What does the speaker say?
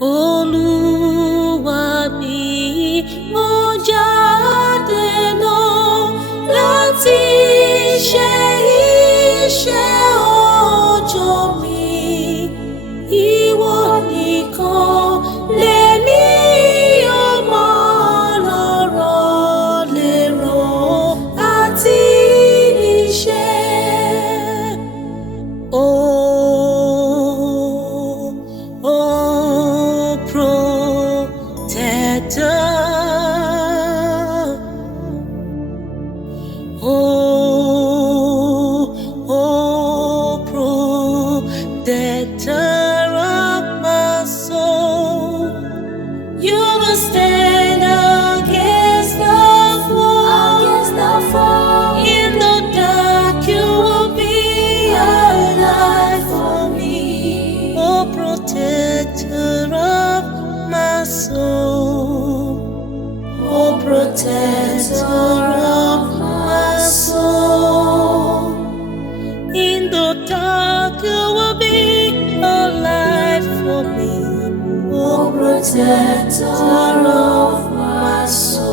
Oluwa mi, mo jáde lọ láti ṣe iṣẹ́ ọjọ́ mi. Ìwọ nìkan lèmi yóò máa lọ́rọ̀ lérò àti níṣẹ́. Protector of my soul, you will stand against the fall. In the dark, you will be a light for me. Oh, protector of my soul. Oh, protector of my soul. In the dark, you will be a light for me. Oh, protector of my soul.